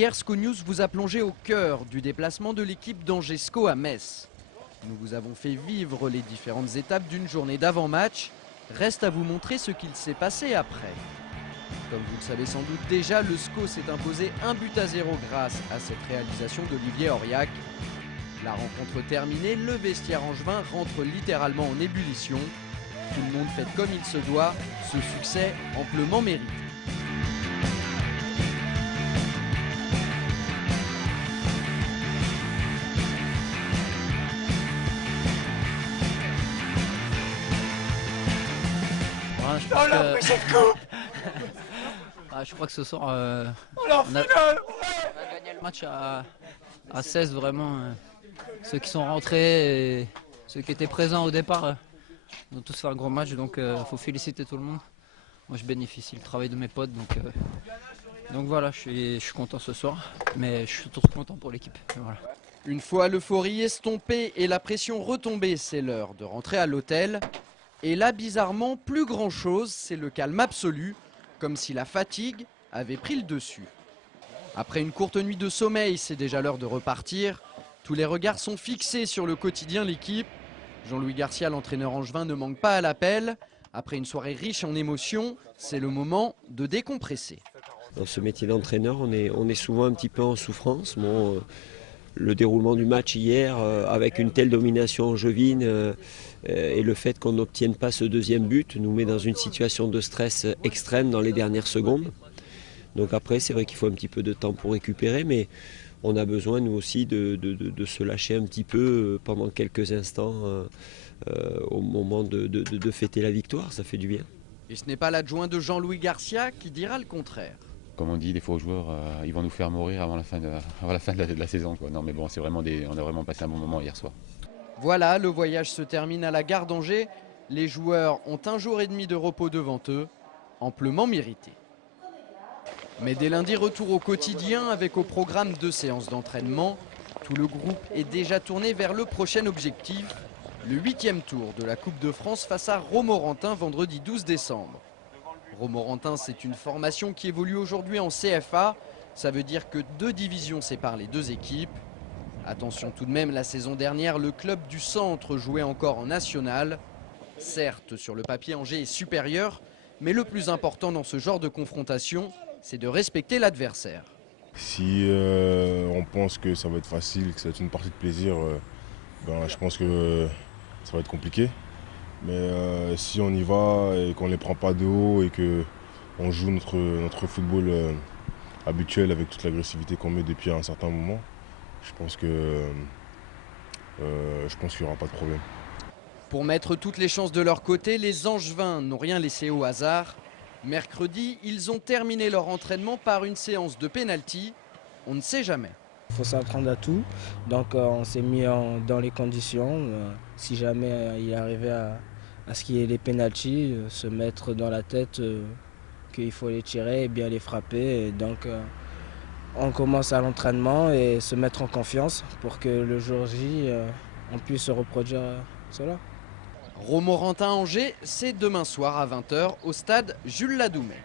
Hier, SCO News vous a plongé au cœur du déplacement de l'équipe d'Angers SCO à Metz. Nous vous avons fait vivre les différentes étapes d'une journée d'avant-match. Reste à vous montrer ce qu'il s'est passé après. Comme vous le savez sans doute déjà, le SCO s'est imposé 1-0 grâce à cette réalisation d'Olivier Auriac. La rencontre terminée, le vestiaire angevin rentre littéralement en ébullition. Tout le monde fait comme il se doit, ce succès amplement mérité. Je crois que ce soir, on a gagné le match à 16 vraiment. Ceux qui sont rentrés et ceux qui étaient présents au départ ont tous fait un gros match, donc il faut féliciter tout le monde. Moi je bénéficie du travail de mes potes, donc voilà, je suis content ce soir, mais je suis surtout content pour l'équipe. Voilà. Une fois l'euphorie estompée et la pression retombée, c'est l'heure de rentrer à l'hôtel. Et là, bizarrement, plus grand chose, c'est le calme absolu, comme si la fatigue avait pris le dessus. Après une courte nuit de sommeil, c'est déjà l'heure de repartir. Tous les regards sont fixés sur le quotidien L'Équipe. Jean-Louis Garcia, l'entraîneur angevin, ne manque pas à l'appel. Après une soirée riche en émotions, c'est le moment de décompresser. Dans ce métier d'entraîneur, on est souvent un petit peu en souffrance. Bon, le déroulement du match hier, avec une telle domination angevine, et le fait qu'on n'obtienne pas ce deuxième but nous met dans une situation de stress extrême dans les dernières secondes. Donc après, c'est vrai qu'il faut un petit peu de temps pour récupérer, mais on a besoin nous aussi de se lâcher un petit peu pendant quelques instants au moment de fêter la victoire, ça fait du bien. Et ce n'est pas l'adjoint de Jean-Louis Garcia qui dira le contraire. Comme on dit des fois aux joueurs, ils vont nous faire mourir avant la fin de la saison, quoi. Non mais bon, on a vraiment passé un bon moment hier soir. Voilà, le voyage se termine à la gare d'Angers. Les joueurs ont 1 jour et demi de repos devant eux, amplement mérité. Mais dès lundi, retour au quotidien avec au programme 2 séances d'entraînement. Tout le groupe est déjà tourné vers le prochain objectif, le 8e tour de la Coupe de France face à Romorantin vendredi 12 décembre. Romorantin, c'est une formation qui évolue aujourd'hui en CFA. Ça veut dire que 2 divisions séparent les 2 équipes. Attention tout de même, la saison dernière, le club du centre jouait encore en national. Certes, sur le papier, Angers est supérieur, mais le plus important dans ce genre de confrontation, c'est de respecter l'adversaire. Si on pense que ça va être facile, que ça va être une partie de plaisir, je pense que ça va être compliqué. Mais si on y va et qu'on ne les prend pas de haut et qu'on joue notre football habituel avec toute l'agressivité qu'on met depuis un certain moment, je pense qu'il n'y aura pas de problème. Pour mettre toutes les chances de leur côté, les Angevins n'ont rien laissé au hasard. Mercredi, ils ont terminé leur entraînement par une séance de pénalty. On ne sait jamais. Il faut s'apprendre à tout, donc on s'est mis dans les conditions. Si jamais il arrivait à ce qu'il y ait les pénaltys, se mettre dans la tête qu'il faut les tirer et bien les frapper. Et donc on commence à l'entraînement et se mettre en confiance pour que le jour J, on puisse reproduire cela. Romorantin-Angers, c'est demain soir à 20 h au stade Jules Ladoumec.